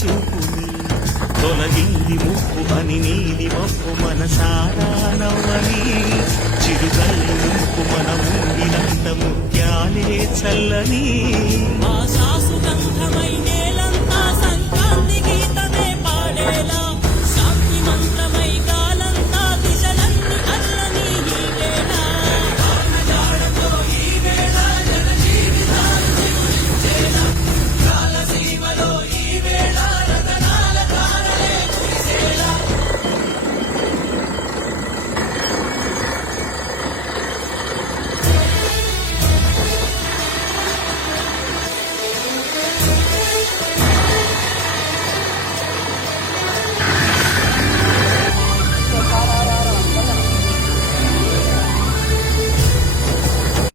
చూపుని తొలగింది ముప్పు అని నీలి మప్పు మనసారా నవ్వని చిరుగల్లు ముప్పు మన ఊరినంత ముత్యాలే చల్లని